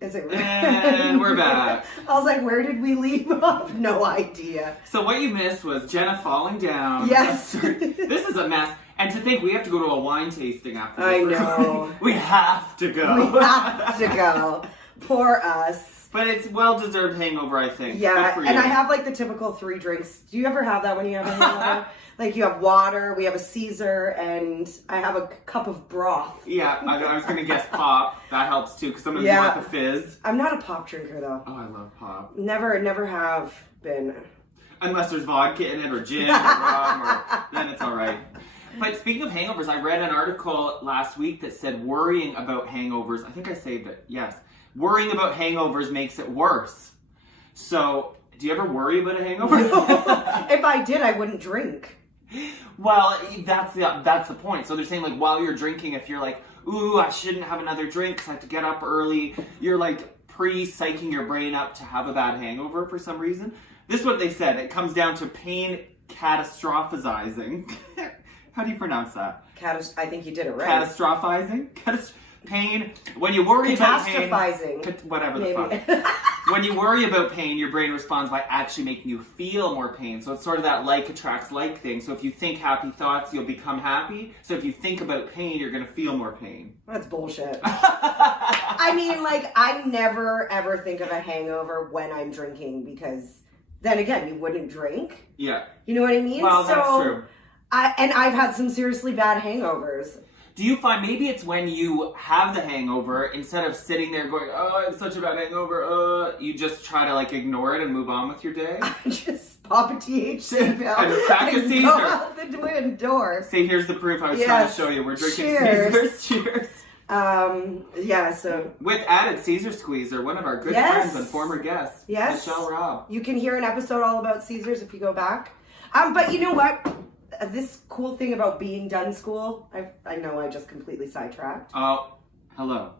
Is it? And we're back. I was like, where did we leave off? No idea. So what you missed was Jenna falling down. Yes. This is a mess. And to think we have to go to a wine tasting after this. I know. We have to go. We have to go. Poor us. But it's well-deserved hangover, I think. Yeah, Good for you. and I have like the typical 3 drinks. Do you ever have that when you have a hangover? Like you have water, we have a Caesar, and I have a cup of broth. Yeah, I was going to guess pop. That helps too, because sometimes you want the fizz. I'm not a pop drinker though. Oh, I love pop. Never have been. Unless there's vodka in it, or gin, or rum, then it's all right. But speaking of hangovers, I read an article last week that said worrying about hangovers, I think I saved it, yes. Worrying about hangovers makes it worse. So, do you ever worry about a hangover? If I did, I wouldn't drink. Well, that's the point. So they're saying, like, while you're drinking, if you're like, ooh, I shouldn't have another drink because I have to get up early, you're like pre-psyching your brain up to have a bad hangover for some reason. This is what they said. It comes down to pain catastrophizing. How do you pronounce that? I think you did it right. Catastrophizing? Pain. When you worry about pain. Catastrophizing. Whatever the fuck. When you worry about pain, your brain responds by actually making you feel more pain. So it's sort of that like attracts like thing. So if you think happy thoughts, you'll become happy. So if you think about pain, you're going to feel more pain. That's bullshit. I mean, like, I never ever think of a hangover when I'm drinking because then again, you wouldn't drink. Yeah. You know what I mean? Well, that's true. I've had some seriously bad hangovers. Do you find maybe it's when you have the hangover, instead of sitting there going, oh, I have such a bad hangover, you just try to like ignore it and move on with your day? I just pop a THC pill and crack a Caesar. Go out the door. See, here's the proof I was trying to show you. We're drinking Caesars. Cheers. Yeah, so. With added Caesar Squeezer, one of our good friends and former guests, Michelle Robb. You can hear an episode all about Caesars if you go back. But you know what? This cool thing about being done school, I know I just completely sidetracked. Oh, hello.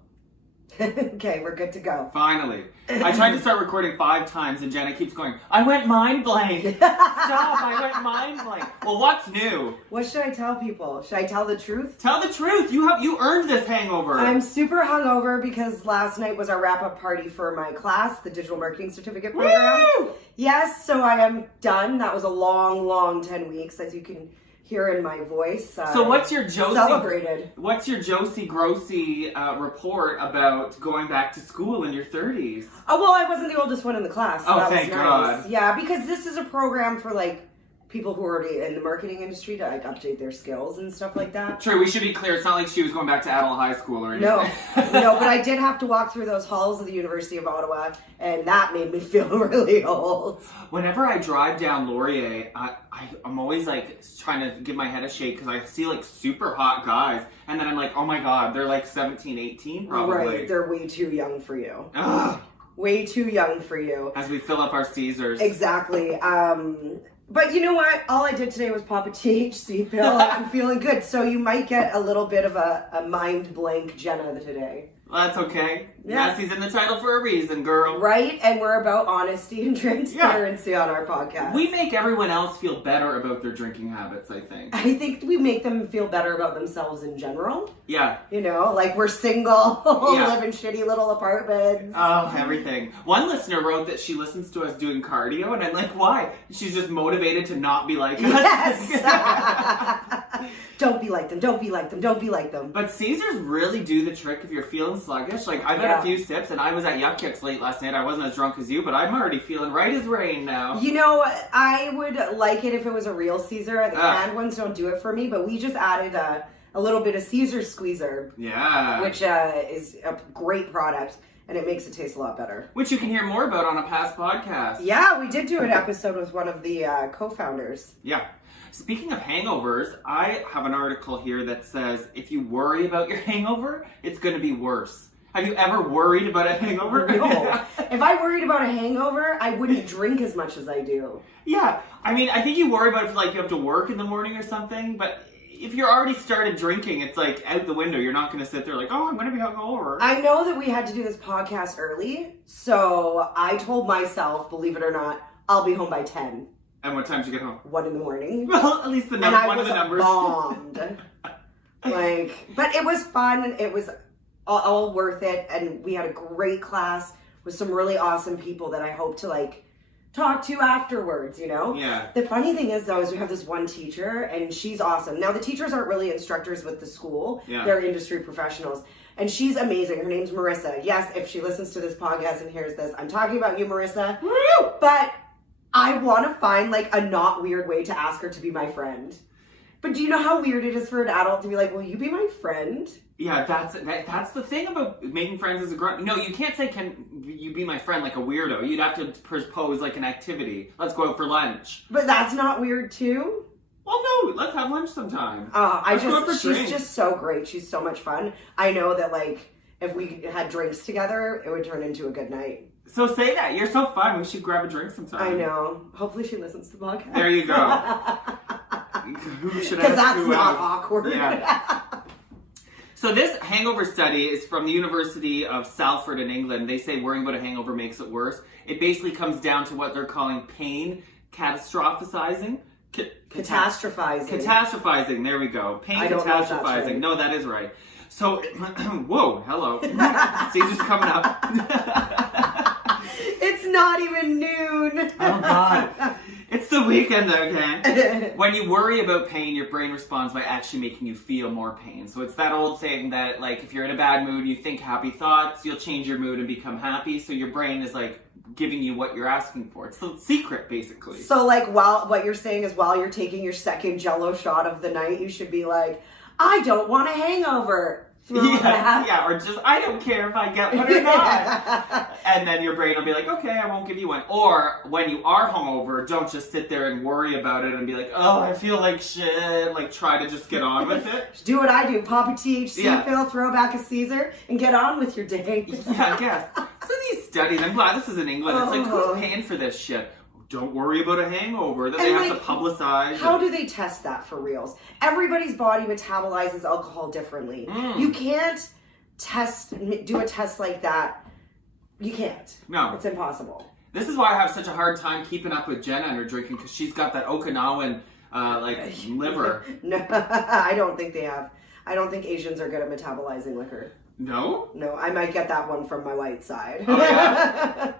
Okay, we're good to go. Finally. I tried to start recording 5 times and Jenna keeps going, I went mind blank. Stop, I went mind blank. Well, what's new? What should I tell people? Should I tell the truth? Tell the truth. You earned this hangover. I'm super hungover because last night was our wrap-up party for my class, the Digital Marketing Certificate Program. Woo! Yes, so I am done. That was a long, long 10 weeks, as you can hear in my voice. So what's your Josie celebrated? What's your Josie Grossi report about going back to school in your 30s? Oh, well, I wasn't the oldest one in the class. So that thank was nice. God. Yeah, because this is a program for like people who are already in the marketing industry to like update their skills and stuff like that. True, we should be clear. It's not like she was going back to Adel High School or anything. No, but I did have to walk through those halls of the University of Ottawa, and that made me feel really old. Whenever I drive down Laurier, I'm always like trying to give my head a shake because I see like super hot guys, and then I'm like, oh my God, they're like 17, 18 probably. Right, they're way too young for you. Ugh. Way too young for you. As we fill up our Caesars. Exactly. But you know what? All I did today was pop a THC pill and I'm feeling good. So you might get a little bit of a mind blank Jenna today. Well, that's okay. Yeah. Massey's in the title for a reason, girl. Right? And we're about honesty and transparency on our podcast. We make everyone else feel better about their drinking habits, I think. I think we make them feel better about themselves in general. Yeah. You know, like we're single, Yeah. live in shitty little apartments. Oh, everything. One listener wrote that she listens to us doing cardio, and I'm like, why? She's just motivated to not be like us. Yes! Don't be like them, don't be like them, don't be like them. But Caesars really do the trick if you're feeling sluggish. Like, I've had a few sips, and I was at YIKES late last night. I wasn't as drunk as you, but I'm already feeling right as rain now. You know, I would like it if it was a real Caesar. The canned ones don't do it for me, but we just added a little bit of Caesar Squeezer. Yeah. Which is a great product, and it makes it taste a lot better. Which you can hear more about on a past podcast. Yeah, we did do an episode with one of the co-founders. Yeah. Speaking of hangovers, I have an article here that says if you worry about your hangover, it's going to be worse. Have you ever worried about a hangover? No. If I worried about a hangover, I wouldn't drink as much as I do. Yeah. I mean, I think you worry about if like you have to work in the morning or something, but if you're already started drinking, it's like out the window. You're not going to sit there like, oh, I'm going to be hungover. I know that we had to do this podcast early, so I told myself, believe it or not, I'll be home by 10. And what time did you get home? 1 in.the morning. Well, at least one of the numbers. Bombed. But it was fun. It was all worth it. And we had a great class with some really awesome people that I hope to like talk to afterwards, you know? Yeah. The funny thing is though, is we have this one teacher and she's awesome. Now the teachers aren't really instructors with the school. Yeah. They're industry professionals. And she's amazing. Her name's Marissa. Yes, if she listens to this podcast and hears this, I'm talking about you, Marissa. Woo! But I want to find like a not weird way to ask her to be my friend. But do you know how weird it is for an adult to be like, will you be my friend? Yeah, that's the thing about making friends as a grown. No, you can't say, can you be my friend, like a weirdo. You'd have to propose like an activity. Let's go out for lunch. But that's not weird too? Well, no, let's have lunch sometime. She's just so great. She's so much fun. I know that like if we had drinks together, it would turn into a good night. So say that. You're so fun. We should grab a drink sometime. I know. Hopefully she listens to the podcast. There you go. Who should Because that's not awkward. Yeah. So this hangover study is from the University of Salford in England. They say worrying about a hangover makes it worse. It basically comes down to what they're calling pain catastrophizing. Catastrophizing. Catastrophizing. There we go. Pain catastrophizing. Right. No, that is right. So, whoa, hello. Caesar's coming up. It's not even noon. Oh, God. It's the weekend, okay? When you worry about pain, your brain responds by actually making you feel more pain. So it's that old saying that, like, if you're in a bad mood, you think happy thoughts, you'll change your mood and become happy. So your brain is, like, giving you what you're asking for. It's the secret, basically. So, like, what you're saying is while you're taking your second Jell-O shot of the night, you should be like, I don't want a hangover. Yeah, or just, I don't care if I get one or not. And then your brain will be like, okay, I won't give you one. Or when you are hungover, don't just sit there and worry about it and be like, oh, I feel like shit. Like, try to just get on with it. Just do what I do. Pop a THC pill, throw back a Caesar, and get on with your day. Yeah, I guess. So these studies, I'm glad this is in England. It's like, who's paying for this shit? Don't worry about a hangover that they have to publicize. How do they test that for reals? Everybody's body metabolizes alcohol differently. You can't do a test like that. You can't. No. It's impossible. This is why I have such a hard time keeping up with Jenna and her drinking, because she's got that Okinawan, liver. No, I don't think they have. I don't think Asians are good at metabolizing liquor. No? No, I might get that one from my white side. Oh, yeah?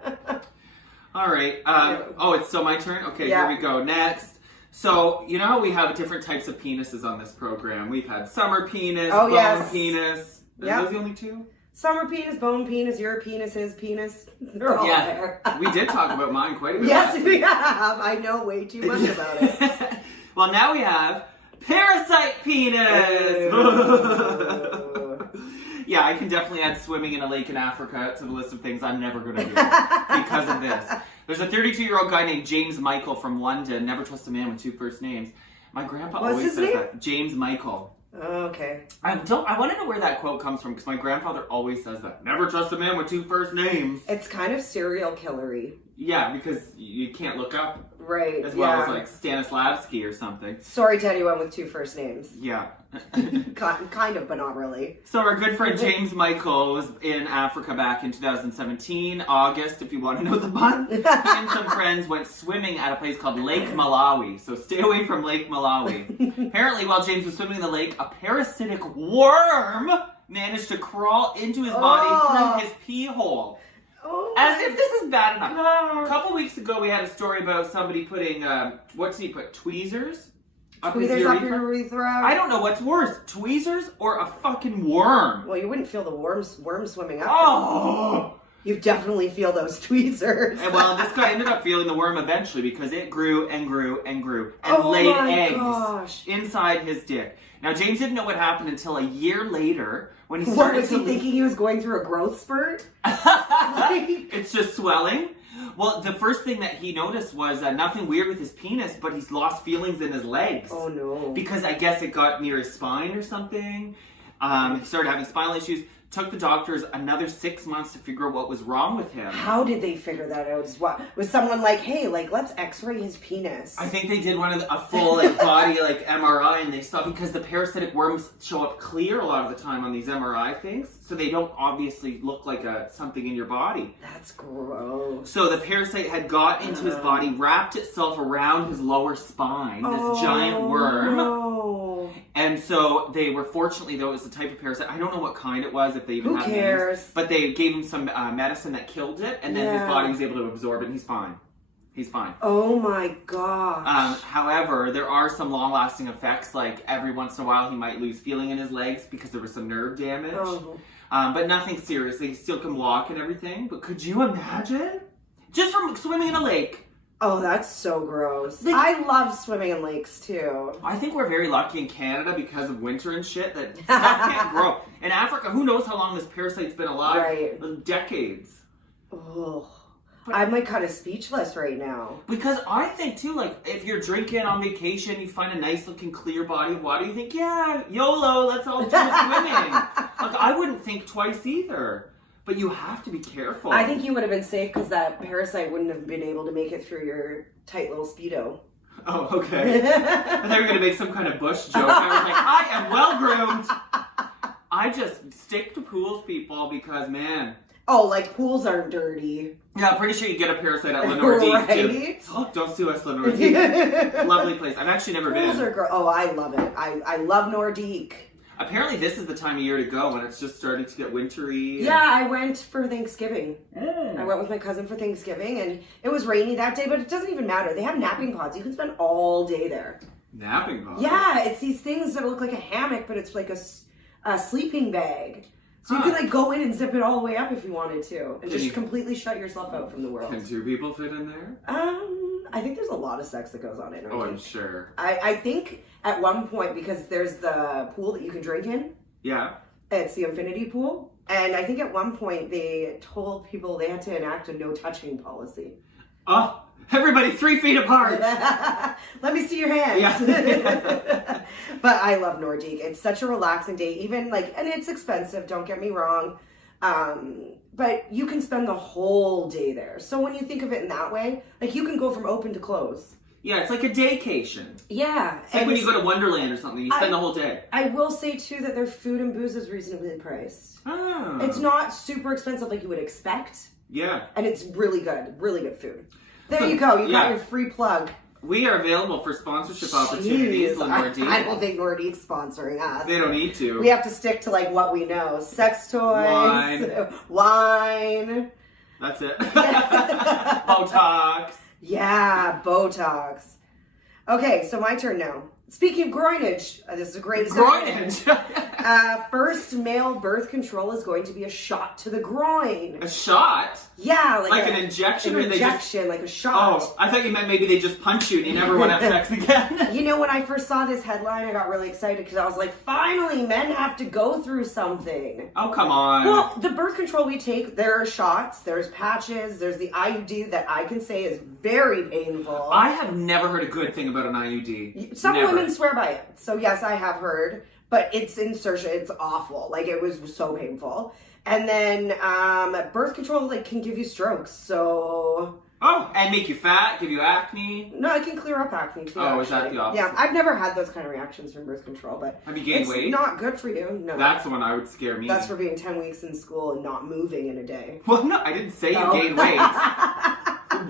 All right. It's still my turn? Okay, Here we go. Next. So, you know how we have different types of penises on this program? We've had summer penis, bone penis. Are those the only two? Summer penis, bone penis, your penis, his penis. They're all there. We did talk about mine quite a bit. Yes, we have. I know way too much about it. Well, now we have Parasite penis. Yeah, I can definitely add swimming in a lake in Africa to the list of things I'm never going to do because of this. There's a 32-year-old guy named James Michael from London. Never trust a man with two first names. My grandpa always says that. James Michael. Oh, okay. I want to know where that quote comes from because my grandfather always says that. Never trust a man with two first names. It's kind of serial killery. Yeah, because you can't look up. Right. As well as like Stanislavski or something. Sorry to anyone with two first names. Yeah. Kind of, but not really. So our good friend James Michael was in Africa back in 2017, August, if you want to know the month. He and some friends went swimming at a place called Lake Malawi. So stay away from Lake Malawi. Apparently, while James was swimming in the lake, a parasitic worm managed to crawl into his body through his pee hole. As if this is bad enough. A couple weeks ago, we had a story about somebody putting, what did he put, tweezers? Tweezers up your urethra? I don't know what's worse, tweezers or a fucking worm. Well, you wouldn't feel the worm swimming up. Oh! You definitely feel those tweezers. And well, this guy ended up feeling the worm eventually because it grew and grew and grew and laid eggs inside his dick. Now, James didn't know what happened until a year later when he started was he thinking he was going through a growth spurt? It's just swelling. Well, the first thing that he noticed was nothing weird with his penis, but he's lost feelings in his legs. Oh, no. Because I guess it got near his spine or something. He started having spinal issues. Took the doctors another 6 months to figure out what was wrong with him. How did they figure that out? Was someone like, hey, let's x-ray his penis? I think they did a full body MRI, and they saw, because the parasitic worms show up clear a lot of the time on these MRI things, so they don't obviously look like something in your body. That's gross. So the parasite had got into his body, wrapped itself around his lower spine, this giant worm. No. And so they were, fortunately though, it was the type of parasite, I don't know what kind it was, if they even Who have cares? names, but they gave him some medicine that killed it, and then his body was able to absorb it, and he's fine. He's fine. Oh my gosh. However, there are some long-lasting effects, like every once in a while he might lose feeling in his legs because there was some nerve damage. Oh. But nothing serious. He still can walk and everything. But could you imagine? Just from swimming in a lake. Oh, that's so gross. I love swimming in lakes too. I think we're very lucky in Canada because of winter and shit that stuff can't grow. In Africa, who knows how long this parasite's been alive? Right. Decades. Oh. I'm like kind of speechless right now. Because I think too, like, if you're drinking on vacation, you find a nice looking clear body of water, you think, yeah, YOLO, let's all go swimming. Like, I wouldn't think twice either. But you have to be careful. I think you would have been safe because that parasite wouldn't have been able to make it through your tight little Speedo. Oh, okay. I thought you were going to make some kind of bush joke. I was like, I am well groomed. I just stick to pools, people, because, man. Oh, like pools aren't dirty. Yeah, I'm pretty sure you get a parasite at Lenore Deep, right? too. Oh, don't sue us, Lenore Deep. Lovely place. I've actually never been. Pools are oh, I love it. I love Nordique. Apparently, this is the time of year to go when it's just starting to get wintry. Yeah, I went for Thanksgiving. I went with my cousin for Thanksgiving, and it was rainy that day, but it doesn't even matter. They have napping pods. You can spend all day there. Napping pods? Yeah, it's these things that look like a hammock, but it's like a sleeping bag. So you can like go in and zip it all the way up if you wanted to, and just completely shut yourself out from the world. Can two people fit in there? I think there's a lot of sex that goes on in. Oh, I'm sure. I think at one point, because there's the pool that you can drink in. Yeah. It's the infinity pool, and I think at one point they told people they had to enact a no touching policy. Oh, everybody 3 feet apart. Let me see your hands. Yeah. But I love Nordique. It's such a relaxing day, even like, and it's expensive, don't get me wrong. But you can spend the whole day there. So when you think of it in that way, like you can go from open to close. Yeah, it's like a daycation. Yeah. It's like when you go to Wonderland or something, you spend the whole day. I will say too that their food and booze is reasonably priced. Oh. It's not super expensive like you would expect. Yeah. And it's really good food. There you go. You got your free plug. We are available for sponsorship opportunities. Jeez, I don't think Nordique's sponsoring us. They don't need to. We have to stick to like what we know: sex toys, wine. That's it. Botox. Yeah, Botox. Okay, so my turn now. Speaking of groinage, this is a great groinage. First male birth control is going to be a shot to the groin. A shot? Yeah, like an injection, an injection, like a shot. Oh, I thought you meant maybe they just punch you and you never want to have sex again. You know, when I first saw this headline, I got really excited because I was like, finally, men have to go through something. Oh, come on. Well, the birth control we take, there are shots, there's patches, there's the IUD that I can say is very painful. I have never heard a good thing about an IUD. Some women swear by it. So yes, I have heard, but its insertion, it's awful. Like it was so painful. And then birth control like can give you strokes. So and make you fat, give you acne. No, it can clear up acne too. Oh, actually. Is that the opposite? Yeah, I've never had those kind of reactions from birth control, but have you gained weight? It's not good for you. No, that's the one I would scare me. That's for being 10 weeks in school and not moving in a day. Well, no, I didn't say you gained weight.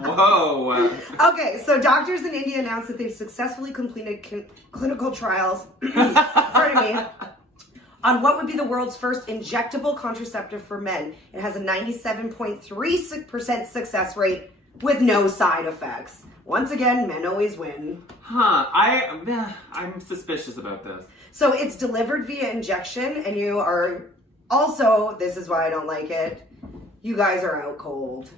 Whoa. Okay, so doctors in India announced that they've successfully completed clinical trials, pardon me, on what would be the world's first injectable contraceptive for men. It has a 97.3% success rate with no side effects. Once again, men always win. I'm suspicious about this. So it's delivered via injection, and you are also, this is why I don't like it, you guys are out cold.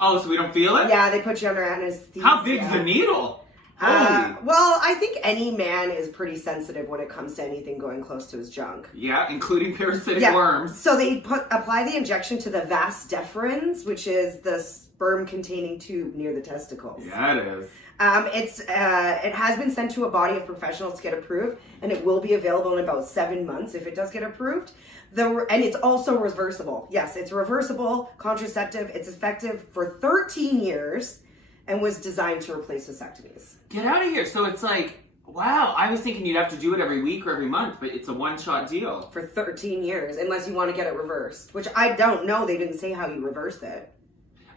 Oh, so we don't feel it? Yeah, they put you under anesthesia. How big's the needle? Well, I think any man is pretty sensitive when it comes to anything going close to his junk. Yeah, including parasitic worms. So they apply the injection to the vas deferens, which is the sperm-containing tube near the testicles. Yeah, it is. It has been sent to a body of professionals to get approved, and it will be available in about 7 months if it does get approved. And it's also reversible. Yes, it's a reversible contraceptive. It's effective for 13 years and was designed to replace vasectomies. Get out of here. So it's like, wow, I was thinking you'd have to do it every week or every month, but it's a one-shot deal. For 13 years, unless you want to get it reversed, which I don't know. They didn't say how you reverse it.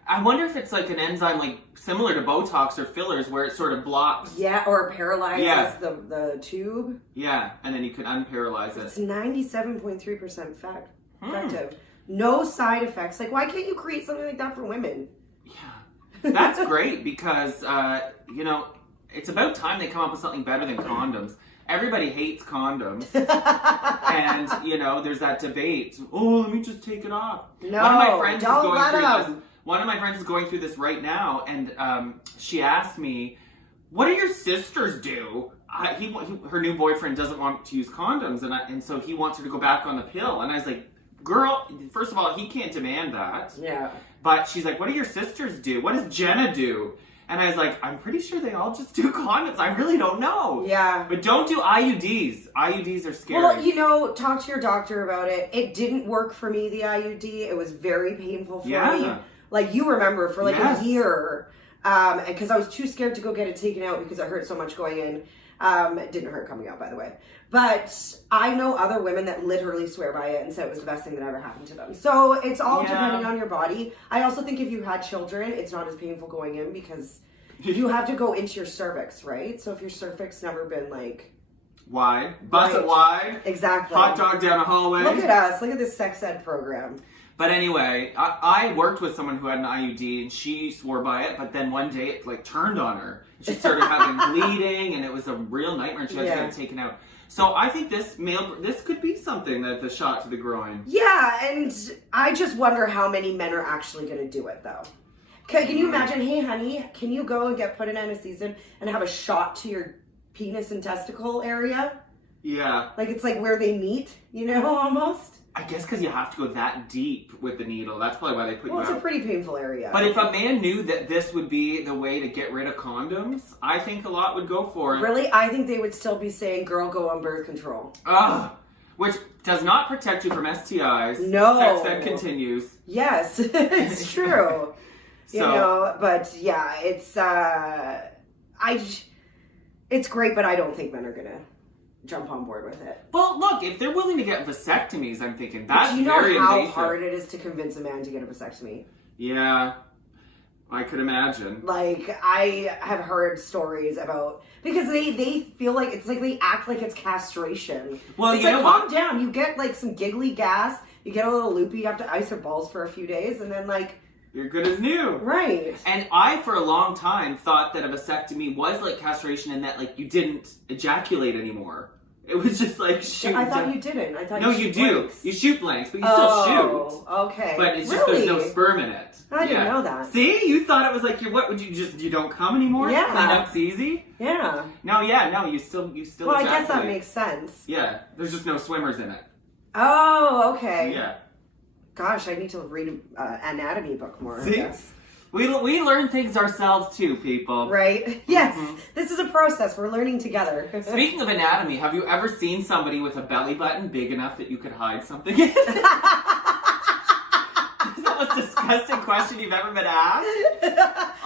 I wonder if it's like an enzyme like similar to Botox or fillers where it sort of blocks. Yeah, or paralyzes the tube. Yeah, and then you can unparalyze it. It's 97.3% effective. No side effects. Like, why can't you create something like that for women? Yeah. That's great because, you know, it's about time they come up with something better than condoms. Everybody hates condoms. And, you know, there's that debate. Oh, let me just take it off. No, One of my friends is don't going let through them. this. One of my friends is going through this right now, and she asked me, what do your sisters do? Her new boyfriend doesn't want to use condoms, and so he wants her to go back on the pill. And I was like, girl, first of all, he can't demand that. Yeah. But she's like, what do your sisters do? What does Jenna do? And I was like, I'm pretty sure they all just do condoms. I really don't know. Yeah. But don't do IUDs. IUDs are scary. Well, you know, talk to your doctor about it. It didn't work for me, the IUD. It was very painful for me. Like, you remember, for like a year. Because I was too scared to go get it taken out because it hurt so much going in. It didn't hurt coming out, by the way. But I know other women that literally swear by it and said it was the best thing that ever happened to them. So it's all depending on your body. I also think if you had children, it's not as painful going in because you have to go into your cervix, right? So if your cervix never been like... wide. Bust it wide. Exactly. Hot dog down a hallway. Look at us. Look at this sex ed program. But anyway, I worked with someone who had an IUD and she swore by it, but then one day it like turned on her. She started having bleeding and it was a real nightmare and she had to get it taken out. So I think this could be something that's a shot to the groin. Yeah, and I just wonder how many men are actually going to do it though. Can you imagine, hey honey, can you go and get put in anesthesia and have a shot to your penis and testicle area? Yeah. Like it's like where they meet, you know, almost. I guess because you have to go that deep with the needle. That's probably why they put you out. Well, it's a pretty painful area. But if a man knew that this would be the way to get rid of condoms, I think a lot would go for it. Really? I think they would still be saying, girl, go on birth control. Ugh. Which does not protect you from STIs. No. Sex ed continues. Yes, it's true. You know, but yeah, it's it's great, but I don't think men are going to jump on board with it. Well, look, if they're willing to get vasectomies, I'm thinking that's do you know very how invasive. hard it is to convince a man to get a vasectomy? Yeah, I could imagine. Like, I have heard stories about, because they feel like, it's like they act like it's castration. Well, it's you like, know what? calm down. You get like some giggly gas, you get a little loopy, you have to ice your balls for a few days, and then like... You're good as new. Right. And I, for a long time, thought that a vasectomy was like castration and that like you didn't ejaculate anymore. It was just like shoot. I thought you didn't. I thought no, you do. blanks. You shoot blanks, but you still shoot. Okay. But it's really? just there's no sperm in it. I didn't know that. See, you thought it was like what would you don't come anymore? Yeah. Cleanup's easy. Yeah. No, you still. Well, I guess that makes sense. Yeah, there's just no swimmers in it. Oh, okay. Yeah. Gosh, I need to read an anatomy book more. See? I guess. We learn things ourselves too, people. Right? Yes. Mm-hmm. This is a process. We're learning together. Speaking of anatomy, have you ever seen somebody with a belly button big enough that you could hide something in? Is that the most disgusting question you've ever been asked?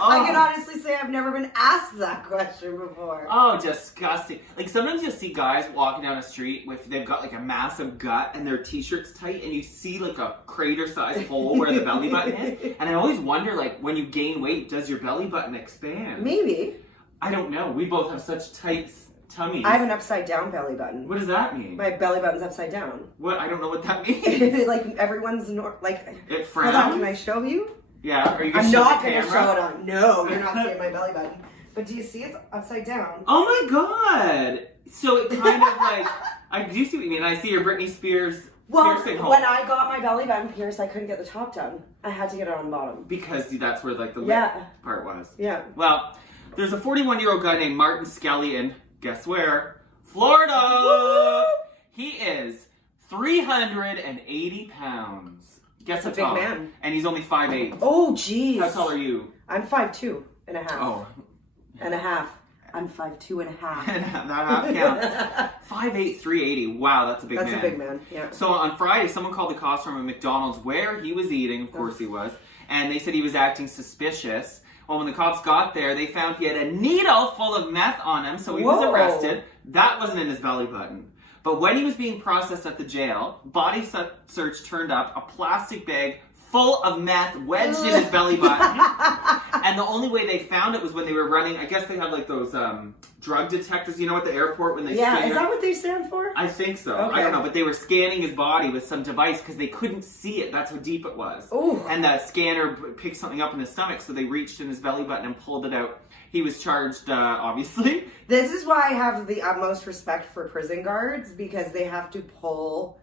Oh. I can honestly say I've never been asked that question before. Oh, disgusting. Like sometimes you'll see guys walking down a street they've got like a massive gut and their t-shirt's tight and you see like a crater-sized hole where the belly button is. And I always wonder, like, when you gain weight, does your belly button expand? Maybe. I don't know. We both have such tight tummies. I have an upside down belly button. What does that mean? My belly button's upside down. What? I don't know what that means. Like everyone's like. It frowns. Hold on, can I show you? Yeah. Are you gonna I'm show not the going to camera? show it on. No, you're not seeing my belly button. But do you see it's upside down? Oh my god! So it kind of like I do see what you mean. I see your Britney Spears piercing hole. When I got my belly button pierced, I couldn't get the top done. I had to get it on the bottom. Because that's where like the lip part was. Yeah. Well, there's a 41-year-old guy named Martin Skelly in, guess where? Florida! Woo! He is 380 pounds. Guess That's how a big tall? man. And he's only 5'8". Oh, jeez. How tall are you? I'm 5'2" and a half. Oh. And a half. I'm 5'2" and a half. That half counts. 5'8", 380. Wow, that's a big man. That's a big man, yeah. So on Friday, someone called the cops from a McDonald's where he was eating. Of course he was. And they said he was acting suspicious. Well, when the cops got there, they found he had a needle full of meth on him, so he was arrested. That wasn't in his belly button. But when he was being processed at the jail, body search turned up a plastic bag full of meth wedged in his belly button. And the only way they found it was when they were running, I guess they have like those drug detectors, you know, at the airport when they scan. Is that what they stand for? I think so. Okay. I don't know, but they were scanning his body with some device because they couldn't see it. That's how deep it was. Ooh. And the scanner picked something up in his stomach, so they reached in his belly button and pulled it out. He was charged, obviously. This is why I have the utmost respect for prison guards, because they have to pull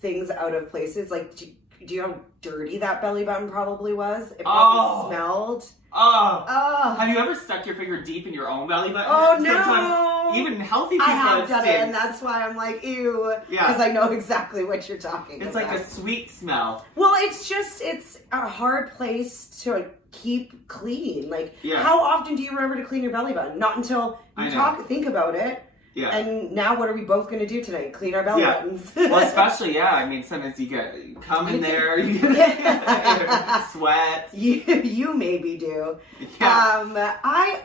things out of places. Like, do you know how dirty that belly button probably was? It probably smelled. Have you ever stuck your finger deep in your own belly button? Oh, no. Sometimes even healthy people I have done it, stink. and that's why I'm like, ew. Yeah. Because I know exactly what you're talking It's about. like a sweet smell. Well, it's a hard place to keep clean. Like, Yeah. how often do you remember to clean your belly button? Not until you think about it. Yeah. And now what are we both going to do tonight? Clean our belly buttons. Well, especially, I mean, sometimes you come in there, you get sweat. You maybe do. Yeah. I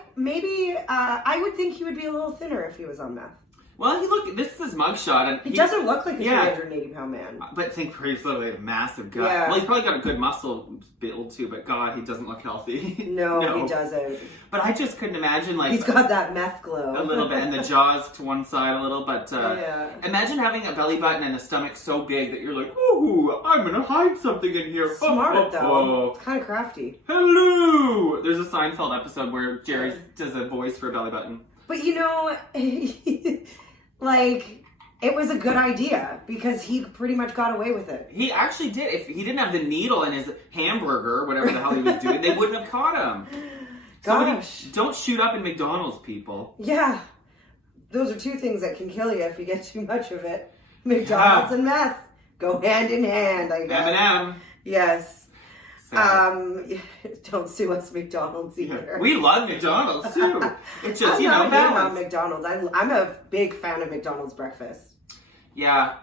would think he would be a little thinner if he was on meth. Well, this is his mugshot. And he doesn't look like a 380-pound man. But think pretty slowly, a massive gut. Yeah. Well, he's probably got a good muscle build too, but God, he doesn't look healthy. No, he doesn't. But I just couldn't imagine, like... He's got that meth glow. A little bit, and the jaws to one side a little, but imagine having a belly button and a stomach so big that you're like, ooh, I'm going to hide something in here. Smart, though. It's kind of crafty. Hello! There's a Seinfeld episode where Jerry does a voice for a belly button. But you know... Like, it was a good idea because he pretty much got away with it. He actually did. If he didn't have the needle in his hamburger, whatever the hell he was doing, they wouldn't have caught him. Gosh. Don't shoot up in McDonald's, people. Yeah. Those are two things that can kill you if you get too much of it. McDonald's and meth go hand in hand, I guess. M&M. Yes. Don't sue us, McDonald's, either. We love McDonald's too. It's just, I'm not balance. on McDonald's. I'm a big fan of McDonald's breakfast. Yeah,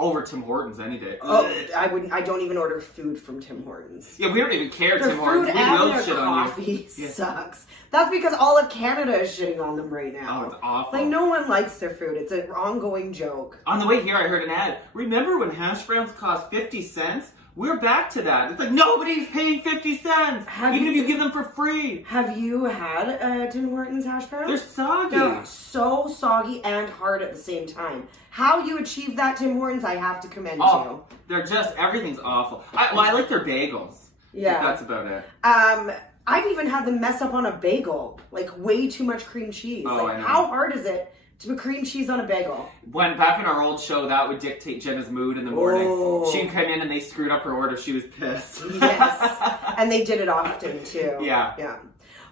over Tim Hortons any day. Oh, I don't even order food from Tim Hortons. Yeah, we don't even care, Their Tim Hortons. Food We and will their shit coffee on you. sucks. That's because all of Canada is shitting on them right now. Oh, it's awful. Like, no one likes their food. It's an ongoing joke. On the way here, I heard an ad. Remember when hash browns cost 50 cents? We're back to that. It's like, nobody's paying 50 cents. Even if you give them for free. Have you had Tim Hortons hash browns? They're soggy. They're so soggy and hard at the same time. How you achieve that, Tim Hortons, I have to commend you. They're just, everything's awful. I like their bagels. Yeah. That's about it. I've even had them mess up on a bagel. Like, way too much cream cheese. Oh, like, I know. how hard is it to put cream cheese on a bagel? Back in our old show, that would dictate Jenna's mood in the morning. Oh. She'd come in and they screwed up her order. She was pissed. Yes. And they did it often, too. Yeah. Yeah.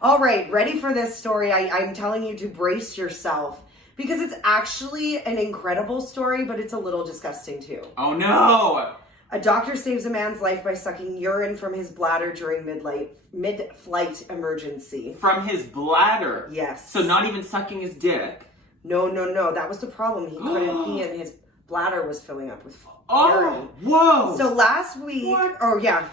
All right, ready for this story? I'm telling you to brace yourself. Because it's actually an incredible story, but it's a little disgusting, too. Oh, no! A doctor saves a man's life by sucking urine from his bladder during mid-flight emergency. From his bladder? Yes. So not even sucking his dick? No. That was the problem. He couldn't pee and his bladder was filling up with urine. Oh, whoa! So last week... What? Oh, yeah.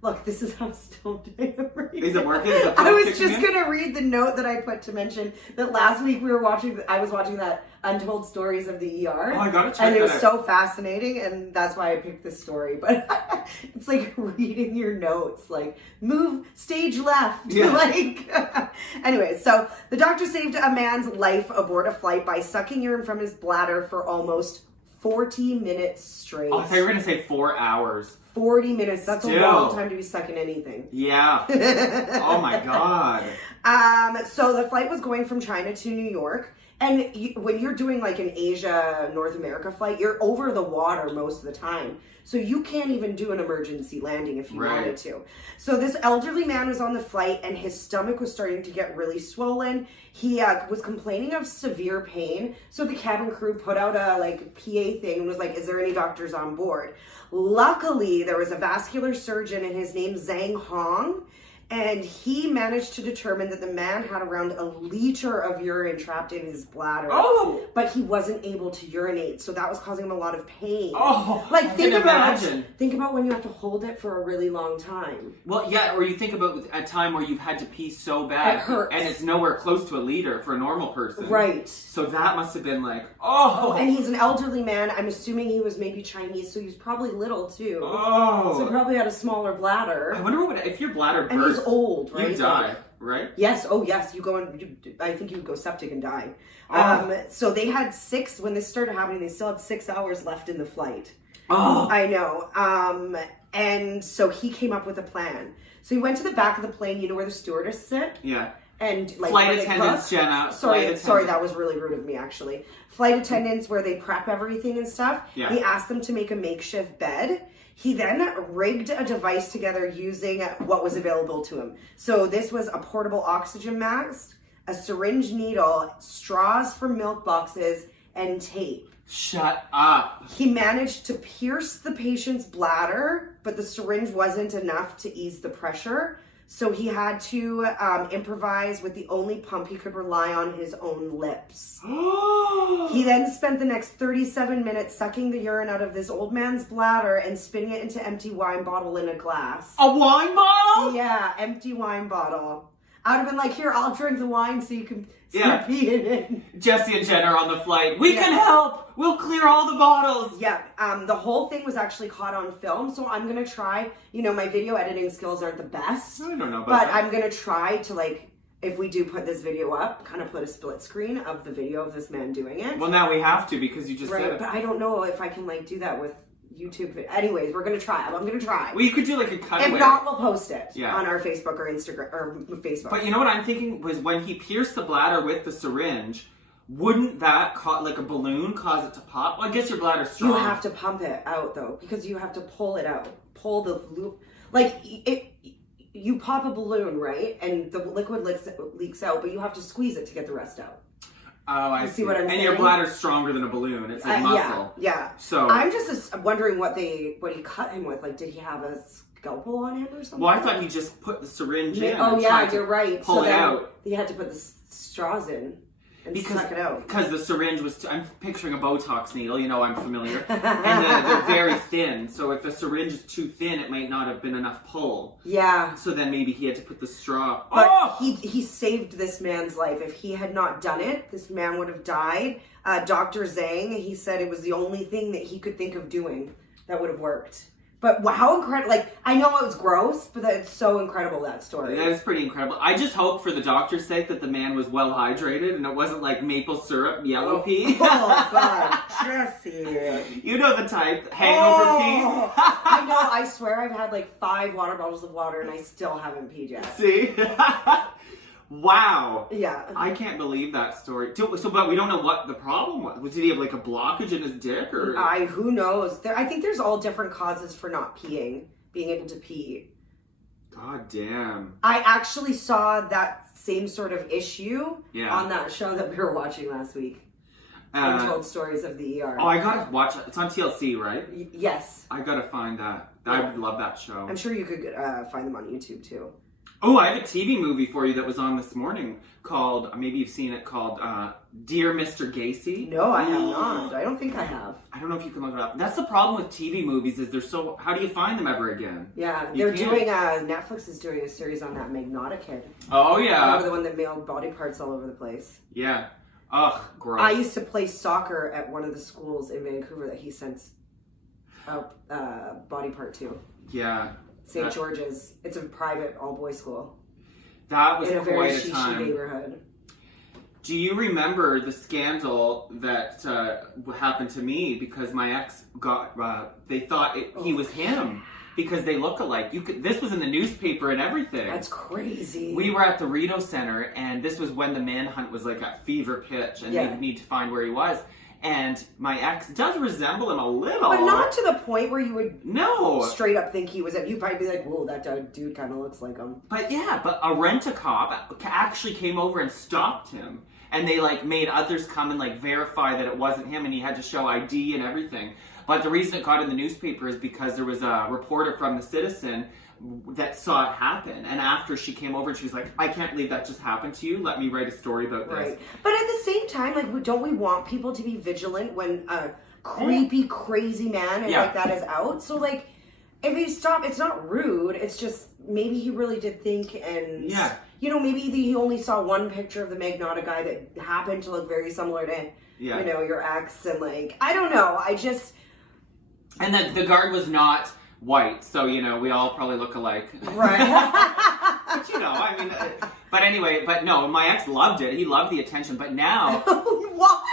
Look, this is how stoned I am right Is now. it working? I was just going to read the note that I put to mention that last week I was watching that Untold Stories of the ER. Oh, I gotta check that out. And it was so fascinating, and that's why I picked this story. But it's like reading your notes, like, move stage left. Yeah. Like, anyway, so the doctor saved a man's life aboard a flight by sucking urine from his bladder for almost 40 minutes straight. Oh, I thought you were going to say 4 hours. 40 minutes. That's a long time to be sucking anything. Yeah. Oh my God. So the flight was going from China to New York. And when you're doing like an Asia, North America flight, you're over the water most of the time. So you can't even do an emergency landing if you wanted to. So this elderly man was on the flight and his stomach was starting to get really swollen. He was complaining of severe pain. So the cabin crew put out a PA thing and was like, is there any doctors on board? Luckily, there was a vascular surgeon and his name's Zhang Hong. And he managed to determine that the man had around a liter of urine trapped in his bladder. Oh! But he wasn't able to urinate, so that was causing him a lot of pain. Oh! Like, think about imagine. when you have to hold it for a really long time. Well, yeah, or you think about a time where you've had to pee so bad. It hurts. And it's nowhere close to a liter for a normal person. Right. So that must have been like, oh! And he's an elderly man. I'm assuming he was maybe Chinese, so he was probably little too. Oh! So he probably had a smaller bladder. I wonder if your bladder bursts. And he's old, right? You die, right? Yes. Oh, yes. You go and I think you would go septic and die. Oh. So they had when this started happening, they still had 6 hours left in the flight. Oh. I know. And so he came up with a plan. So he went to the back of the plane. You know where the stewardess sit? Yeah. And like flight attendants, Jenna. Sorry, that was really rude of me, actually. Flight attendants, where they prep everything and stuff. Yeah. He asked them to make a makeshift bed. He then rigged a device together using what was available to him. So this was a portable oxygen mask, a syringe needle, straws for milk boxes, and tape. Shut up. He managed to pierce the patient's bladder, but the syringe wasn't enough to ease the pressure. So he had to improvise with the only pump he could rely on, his own lips. He then spent the next 37 minutes sucking the urine out of this old man's bladder and spitting it into empty wine bottle in a glass. A wine bottle? Yeah, empty wine bottle. I would have been like, here, I'll drink the wine so you can pee in it. Jesse and Jenna are on the flight. We can help. We'll clear all the bottles. Yeah, the whole thing was actually caught on film, so I'm going to try, my video editing skills aren't the best. I don't know about but that. I'm going to try to, if we do put this video up, kind of put a split screen of the video of this man doing it. Well, now we have to because you just said it. But I don't know if I can, do that with YouTube. Anyways, we're going to try. I'm going to try. Well, you could do, a cutaway. If not, we'll post it Yeah. on our Facebook or Instagram, or Facebook. But you know what I'm thinking was when he pierced the bladder with the syringe, wouldn't that, a balloon, cause it to pop? Well, I guess your bladder's strong. You have to pump it out, though, because you have to pull it out. Pull the loop. You pop a balloon, right? And the liquid leaks out, but you have to squeeze it to get the rest out. Oh, I see. What I'm saying? And your bladder's stronger than a balloon. It's like muscle. Yeah. So I'm just wondering what he cut him with. Did he have a scalpel on him or something? Well, I thought he just put the syringe in. Oh, and yeah, tried you're to right. Pull it out. He had to put the straws in. And suck it out. Because the syringe was, I'm picturing a Botox needle, I'm familiar. And they're very thin. So if the syringe is too thin, it might not have been enough pull. Yeah. So then maybe he had to put the straw. But he saved this man's life. If he had not done it, this man would have died. Dr. Zhang, he said it was the only thing that he could think of doing that would have worked. But how incredible, I know it was gross, but it's so incredible, that story. That is pretty incredible. I just hope for the doctor's sake that the man was well hydrated and it wasn't like maple syrup yellow pee. Oh, God, Jesse. You know the type, hangover pee. I know, I swear I've had 5 water bottles of water and I still haven't peed yet. See? Wow. Yeah. I can't believe that story. But we don't know what the problem was. Did he have a blockage in his dick or? Who knows? I think there's all different causes for not peeing, being able to pee. God damn. I actually saw that same sort of issue Yeah. on that show that we were watching last week. Untold Stories of the ER. Oh, I gotta watch it. It's on TLC, right? Yes. I gotta find that. I would love that show. I'm sure you could find them on YouTube too. Oh, I have a TV movie for you that was on this morning called, maybe you've seen it, called Dear Mr. Gacy. No, I have not. I don't think I have. I don't know if you can look it up. That's the problem with TV movies is how do you find them ever again? Yeah, they're doing, Netflix is doing a series on that Magnotta kid. Oh, yeah. Remember the one that mailed body parts all over the place? Yeah. Ugh, gross. I used to play soccer at one of the schools in Vancouver that he sent a body part to. Yeah. St. George's. It's a private all-boys school. That was in a quite very a shishi time. neighborhood. Do you remember the scandal that happened to me because my ex got? They thought he was him because they look alike. This was in the newspaper and everything. That's crazy. We were at the Rideau Center, and this was when the manhunt was at fever pitch, and they need to find where he was. And my ex does resemble him a little. But not to the point where you would straight up think he was him. You'd probably be like, whoa, that dude kind of looks like him. But yeah, a rent-a-cop actually came over and stopped him. And they made others come and verify that it wasn't him, and he had to show ID and everything. But the reason it got in the newspaper is because there was a reporter from the Citizen that saw it happen. And after she came over, she was like, I can't believe that just happened to you. Let me write a story about this. Right. But at the same time, like, don't we want people to be vigilant when a creepy, crazy man like that is out? So, like, if you stop, it's not rude. It's just maybe he really did think, and you know, maybe he only saw one picture of the Magnotta guy that happened to look very similar to, you know, your ex, and like, I don't know. I just. And then the guard was not white, so, you know, we all probably look alike. Right. But, you know, I mean, but anyway, but no, my ex loved it. He loved the attention, but now. What?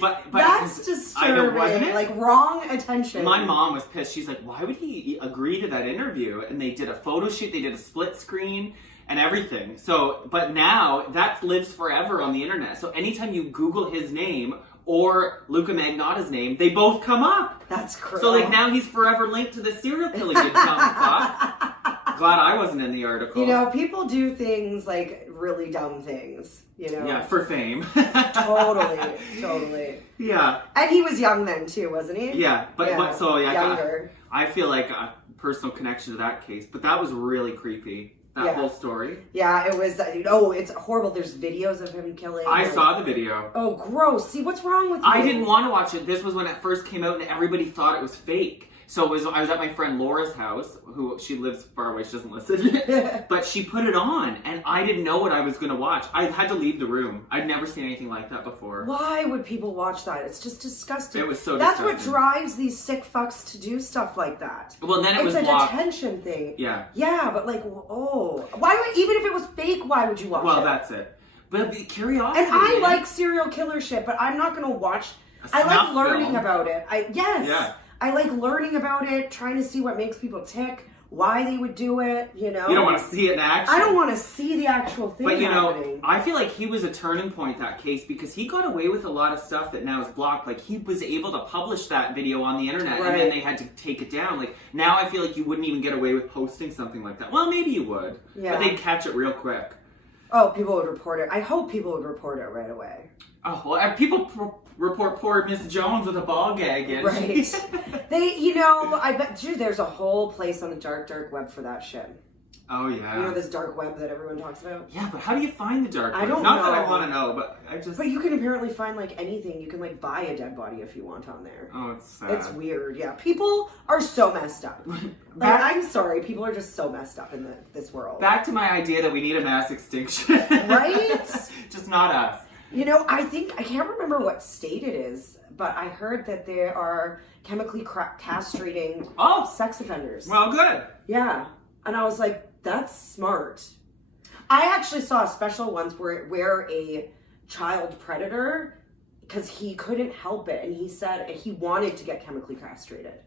But that's disturbing. I know, wasn't it? Like, wrong attention. My mom was pissed. She's like, why would he agree to that interview? And they did a photo shoot, they did a split screen and everything. So, but now that lives forever on the internet. So anytime you Google his name or Luca Magnotta's name, they both come up. That's crazy. So, like, now he's forever linked to the serial killer, you dumb fuck. Glad I wasn't in the article. You know, people do things, like, really dumb things, you know? Yeah, for fame. Totally. Yeah. And he was young then, too, wasn't he? Yeah, but so, yeah. Younger. I feel like a personal connection to that case, but that was really creepy. That whole story. Yeah, it was. Oh, it's horrible. There's videos of him killing. I saw the video. Oh, gross. See, what's wrong with you? I didn't want to watch it. This was when it first came out and everybody thought it was fake. So I was at my friend Laura's house, who she lives far away, she doesn't listen. But she put it on and I didn't know what I was going to watch. I had to leave the room. I'd never seen anything like that before. Why would people watch that? It's just disgusting. It was so That's disgusting. what drives these sick fucks to do stuff like that. Well, then it was It's a blocked. detention thing. Yeah. Yeah, but like, oh. Why would, even if it was fake, why would you watch it? Well, that's it. But the curiosity. And I like serial killer shit, but I'm not going to watch. I like learning about it. Yeah. I like learning about it, trying to see what makes people tick, why they would do it, you know? You don't want to see it in action. I don't want to see the actual thing But, you happening. know, I feel like he was a turning point, that case, because he got away with a lot of stuff that now is blocked. Like, he was able to publish that video on the internet, and then they had to take it down. Like, now I feel like you wouldn't even get away with posting something like that. Well, maybe you would. Yeah. But they'd catch it real quick. Oh, people would report it. I hope people would report it right away. Oh, well, people report poor Miss Jones with a ball gag in. Right. They, you know, I bet, dude, there's a whole place on the dark web for that shit. Oh, yeah. You know this dark web that everyone talks about? Yeah, but how do you find the dark web? I don't Not know. that I want to know, but I just... But you can apparently find, like, anything. You can, like, buy a dead body if you want on there. Oh, it's sad. It's weird, yeah. People are so messed up. Like, I'm sorry, people are just so messed up in this world. Back to my idea that we need a mass extinction. Right? Just not us. You know, I can't remember what state it is, but I heard that they are chemically castrating sex offenders. Well, good. Yeah. And I was like, that's smart. I actually saw a special once where a child predator, because he couldn't help it, and he said he wanted to get chemically castrated.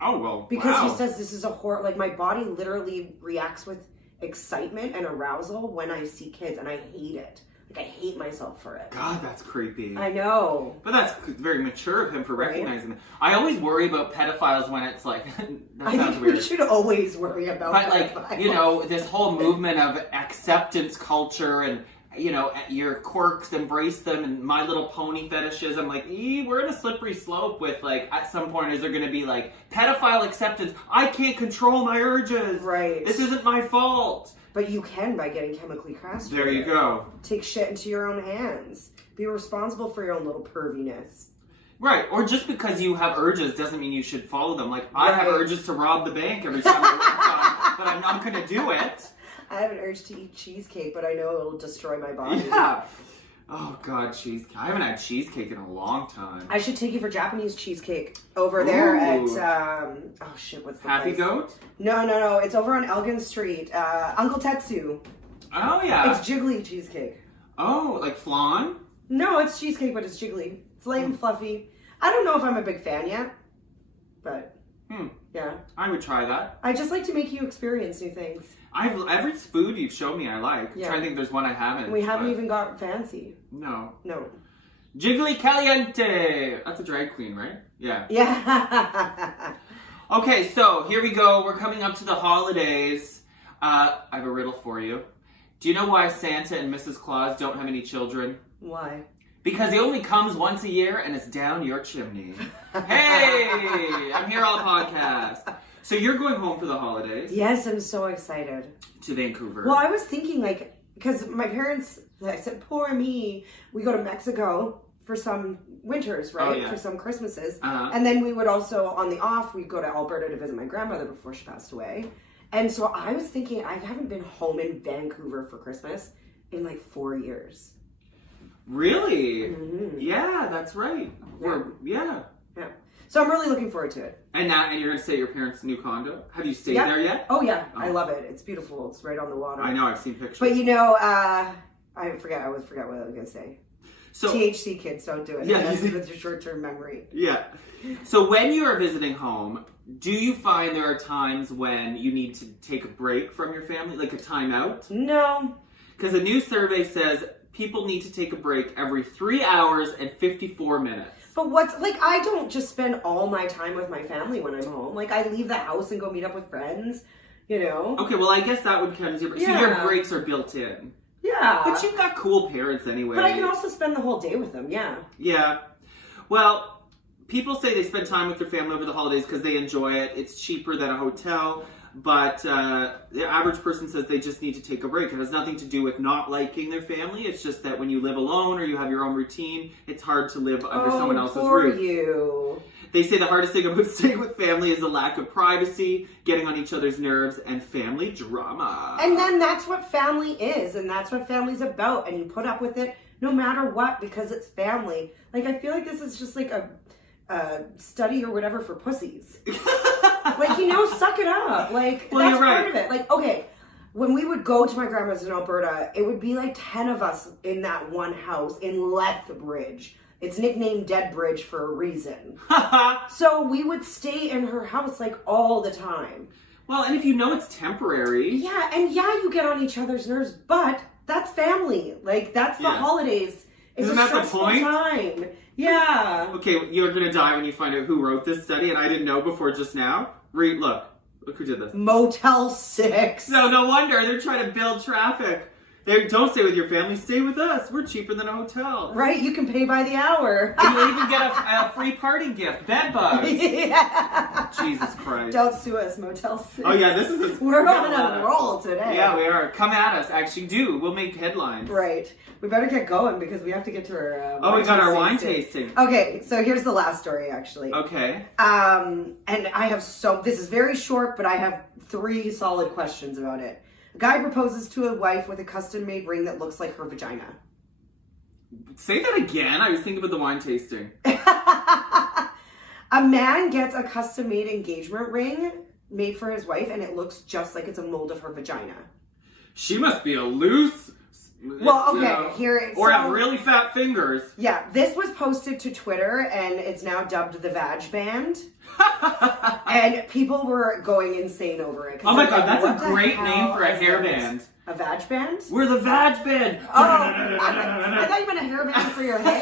Oh, well, Because wow. he says this is a horror, like my body literally reacts with excitement and arousal when I see kids, and I hate it. Like, I hate myself for it. God, that's creepy. I know. But that's very mature of him for recognizing that. I always worry about pedophiles when it's like, that sounds weird. We should always worry about pedophiles. But like, you know, this whole movement of acceptance culture and, you know, your quirks, embrace them, and My Little Pony fetishes. I'm like, we're in a slippery slope with, like, at some point is there going to be like, pedophile acceptance, I can't control my urges. Right. This isn't my fault. But you can by getting chemically castrated. There you go. Take shit into your own hands. Be responsible for your own little perviness. Right, or just because you have urges doesn't mean you should follow them. Like, I have urges to rob the bank every time I walk on, but I'm not going to do it. I have an urge to eat cheesecake, but I know it'll destroy my body. Yeah. Oh, God, cheesecake. I haven't had cheesecake in a long time. I should take you for Japanese cheesecake over there at, oh shit, what's the Happy place? Goat? No. It's over on Elgin Street. Uncle Tetsu. Oh, yeah. It's jiggly cheesecake. Oh, like flan? No, it's cheesecake, but it's jiggly. It's light and fluffy. I don't know if I'm a big fan yet, but yeah. I would try that. I just like to make you experience new things. Every food you've shown me I like. Yeah. I'm trying to think if there's one I haven't. We haven't even got fancy. No. Jiggly Caliente! That's a drag queen, right? Yeah. Yeah. Okay, so here we go. We're coming up to the holidays. I have a riddle for you. Do you know why Santa and Mrs. Claus don't have any children? Why? Because he only comes once a year and it's down your chimney. Hey! I'm here on the podcast. So you're going home for the holidays. Yes, I'm so excited. To Vancouver. Well, I was thinking like, because my parents, I said, poor me. We go to Mexico for some winters, right? Oh, yeah. For some Christmases. Uh-huh. And then we would also, on the off, we'd go to Alberta to visit my grandmother before she passed away. And so I was thinking, I haven't been home in Vancouver for Christmas in like 4 years. Really? Mm-hmm. Yeah, that's right. Yeah. So I'm really looking forward to it. And you're gonna stay at your parents' new condo. Have you stayed there yet? Oh yeah, Oh. I love it. It's beautiful. It's right on the water. I know. I've seen pictures. But you know, I always forget what I was gonna say. So THC kids, don't do it. Yeah. That's with your short-term memory. yeah. So when you are visiting home, do you find there are times when you need to take a break from your family, like a timeout? No. Because a new survey says people need to take a break every 3 hours and 54 minutes. But what's, like, I don't just spend all my time with my family when I'm home. Like, I leave the house and go meet up with friends, you know? Okay, well, I guess that would count as your break. Yeah. So your breaks are built in. Yeah. But you've got cool parents anyway. But I can also spend the whole day with them, yeah. Yeah. Well, people say they spend time with their family over the holidays because they enjoy it. It's cheaper than a hotel. But the average person says they just need to take a break. It has nothing to do with not liking their family. It's just that when you live alone or you have your own routine, it's hard to live under someone else's roof. You. They say the hardest thing about staying with family is the lack of privacy, getting on each other's nerves, and family drama. And then that's what family is, and that's what family's about, and you put up with it no matter what because it's family. Like, I feel like this is just like a study or whatever for pussies. Like, you know, suck it up. Like, Well, that's you're right. part of it. Like, okay, when we would go to my grandma's in Alberta, it would be like 10 of us in that one house in Lethbridge. It's nicknamed Dead Bridge for a reason. So we would stay in her house like all the time. Well, and if you know it's temporary. Yeah, and yeah, you get on each other's nerves, but that's family. Like, that's the holidays. It's Isn't a that the stressful point? time. Yeah. Okay, you're gonna die when you find out who wrote this study, and I didn't know before just now. Look who did this. Motel 6. No wonder they're trying to build traffic. They don't stay with your family, stay with us. We're cheaper than a hotel. Right, you can pay by the hour. And you'll even get a free party gift, bed bugs. Yeah. Jesus Christ. Don't sue us, Motel 6. Oh yeah, this is We're on a roll today. Yeah, we are. Come at us. Actually, do. We'll make headlines. Right. We better get going because we have to get to our we got our wine tasting. Okay, so here's the last story, actually. Okay. And I have this is very short, but I have 3 solid questions about it. A guy proposes to a wife with a custom-made ring that looks like her vagina. Say that again. I was thinking about the wine tasting. A man gets a custom-made engagement ring made for his wife, and it looks just like it's a mold of her vagina. She must be a loose. Well, okay, here or have really fat fingers. Yeah, this was posted to Twitter, and it's now dubbed the Vag Band. And people were going insane over it. Oh my god, like, that's a great name for a hairband. A Vag Band? We're the Vag Band. Oh, I thought you meant a hairband for your hair.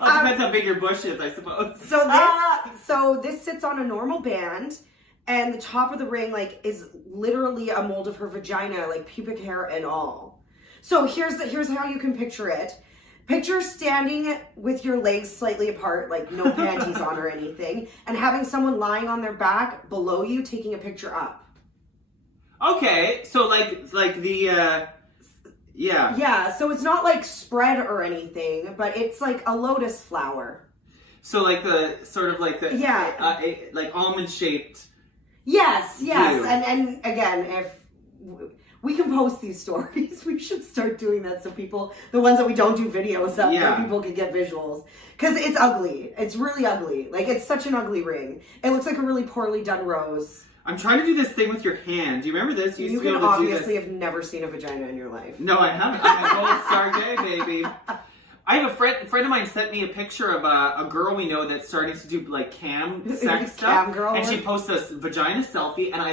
Well, it depends how big your bush is, I suppose. So this sits on a normal band, and the top of the ring is literally a mold of her vagina, like pubic hair and all. So here's how you can picture it. Picture standing with your legs slightly apart, like no panties on or anything, and having someone lying on their back below you taking a picture up. Okay, so like the yeah. Yeah, so it's not like spread or anything, but it's like a lotus flower. So like the sort of like the like almond shaped. Yes, view. and again, if we can post these stories, we should start doing that so people, the ones that we don't do videos of, where people can get visuals. Because it's ugly. It's really ugly. Like, it's such an ugly ring. It looks like a really poorly done rose. I'm trying to do this thing with your hand. Do you remember this? You can obviously have never seen a vagina in your life. No, I haven't. I'm a gold star gay, baby. I have a friend of mine sent me a picture of a girl we know that's starting to do like cam sex stuff, girl. And she posted a vagina selfie, and I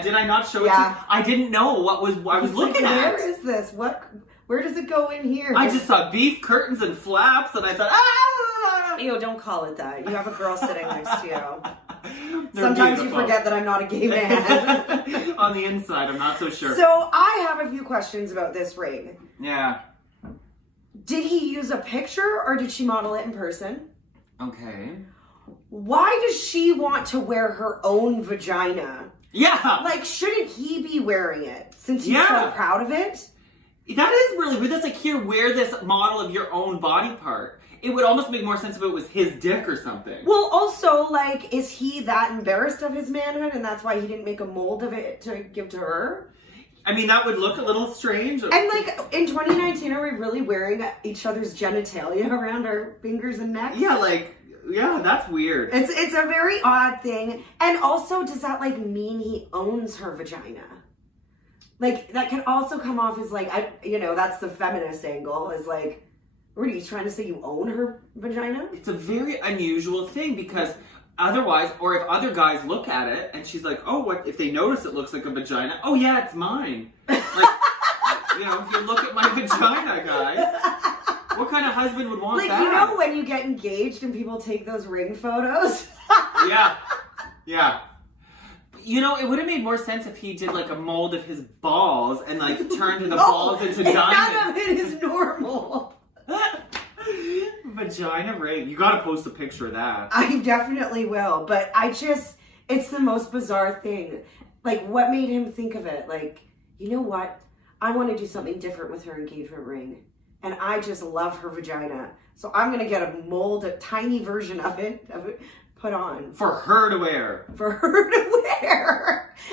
did I not show it to you? I didn't know what I was looking at. Where is this? Where does it go in here? I just saw beef curtains and flaps, and I thought, ah! Ew, don't call it that. You have a girl sitting next to you. They're Sometimes beautiful. You forget that I'm not a gay man. On the inside, I'm not so sure. So I have a few questions about this ring. Yeah. Did he use a picture or did she model it in person? Okay. why does she want to wear her own vagina? Yeah. Like, shouldn't he be wearing it since he's so proud of it? That is really weird. That's like, here, wear this model of your own body part. It would almost make more sense if it was his dick or something. Well, also, like, is he that embarrassed of his manhood and that's why he didn't make a mold of it to give to her? I mean, that would look a little strange. And, like, in 2019, are we really wearing each other's genitalia around our fingers and necks? Yeah, like, yeah, that's weird. It's a very odd thing. And also, does that, like, mean he owns her vagina? Like, that can also come off as, like, that's the feminist angle, is like, what are you trying to say, you own her vagina? It's a very unusual thing because otherwise, or if other guys look at it and she's like, oh, what if they notice it looks like a vagina? Oh, yeah, it's mine. Like, you look at my vagina, guys. What kind of husband would want that? Like, when you get engaged and people take those ring photos? Yeah. It would have made more sense if he did, like, a mold of his balls and, like, turned the balls into diamonds. None of it is normal. Vagina ring. You gotta post a picture of that. I definitely will, but it's the most bizarre thing. Like, what made him think of it? Like, you know what? I want to do something different with her engagement ring. And I just love her vagina. So I'm going to get a tiny version of it put on. For her to wear.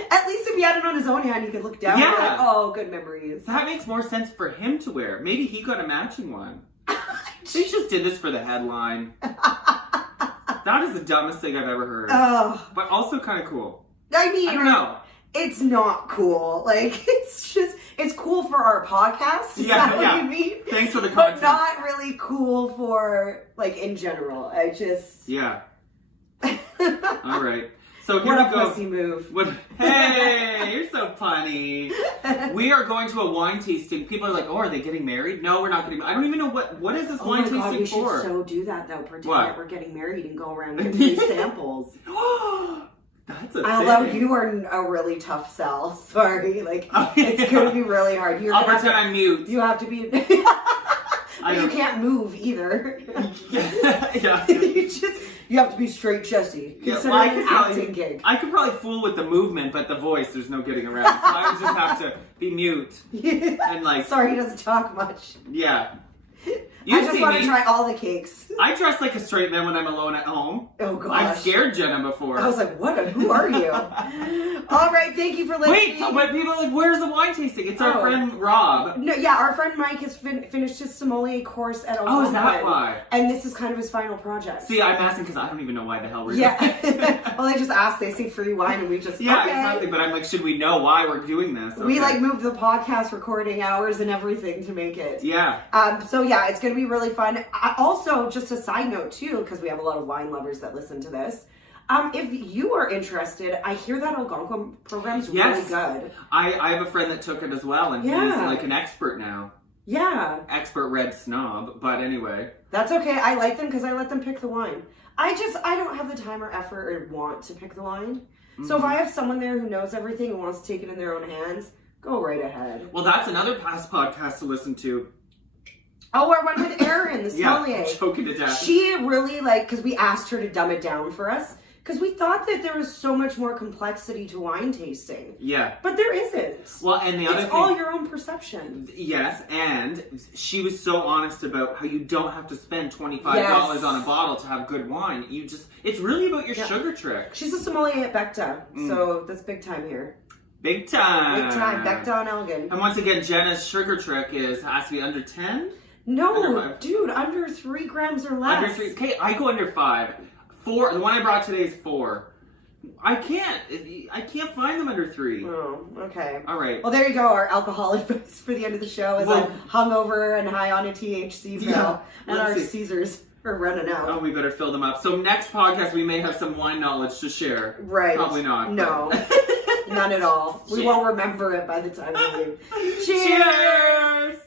At least if he had it on his own hand, you could look down and be like, oh, good memories. That makes more sense for him to wear. Maybe he got a matching one. They just did this for the headline. That is the dumbest thing I've ever heard. Oh. But also kind of cool. I mean, I don't know. It's not cool. Like, it's cool for our podcast. Is that what you mean? Thanks for the content. But not really cool for, like, in general. Yeah. All right. So here what we go. What a pussy move. Hey, you're so funny. We are going to a wine tasting. People are like, oh, are they getting married? No, we're not getting married. I don't even know what is this wine tasting we for? We should so do that, though. Pretend that we're getting married and go around and do samples. That's a Although thing. you are a really tough sell. Sorry. Like, it's going to be really hard. I'll pretend I'm mute. You have to be... But you can't move either. Yeah. You have to be straight Jesse. Consider it an acting gig. I could probably fool with the movement, but the voice, there's no getting around. So I would just have to be mute. And like... Sorry, he doesn't talk much. Yeah. I just want to try all the cakes. I dress like a straight man when I'm alone at home. Oh, gosh. I've scared Jenna before. I was like, who are you? All right, thank you for listening. Wait, but people are like, where's the wine tasting? It's our friend Rob. No, yeah, our friend Mike has finished his sommelier course at Oh, is that why? And this is kind of his final project. See, I'm asking because I don't even know why the hell we're doing it. Well, they just asked, they say free wine, and we just, exactly, but I'm like, should we know why we're doing this? Okay. We, like, moved the podcast recording hours and everything to make it. Yeah. So, yeah, it's going to be really fun. Also, just a side note, too, because we have a lot of wine lovers that listen to this. If you are interested, I hear that Algonquin program's really good. I have a friend that took it as well, and he's like an expert now. Yeah. Expert red snob, but anyway. That's okay. I like them because I let them pick the wine. I don't have the time or effort or want to pick the wine. Mm-hmm. So if I have someone there who knows everything and wants to take it in their own hands, go right ahead. Well, that's another past podcast to listen to. Oh, I went with Erin, the sommelier. Yeah, choking to death. She really, because we asked her to dumb it down for us. Because we thought that there was so much more complexity to wine tasting. Yeah. But there isn't. Well, and the other thing... It's all your own perception. Yes, and she was so honest about how you don't have to spend $25 on a bottle to have good wine. It's really about your sugar trick. She's a sommelier at Becta, so that's big time here. Big time. Big time. Becta and Elgin. And once again, Jenna's sugar trick has to be under 10? No, dude, under 3 grams or less. Under 3. Okay, I go under 5. 4. The one I brought today is 4. I can't find them under 3. Oh, okay. All right. Well, there you go. Our alcohol advice for the end of the show is I'm hungover and high on a THC pill. Yeah, and our Caesars are running out. Oh, we better fill them up. So next podcast, we may have some wine knowledge to share. Right. Probably not. No. None at all. We won't remember it by the time we leave. Cheers!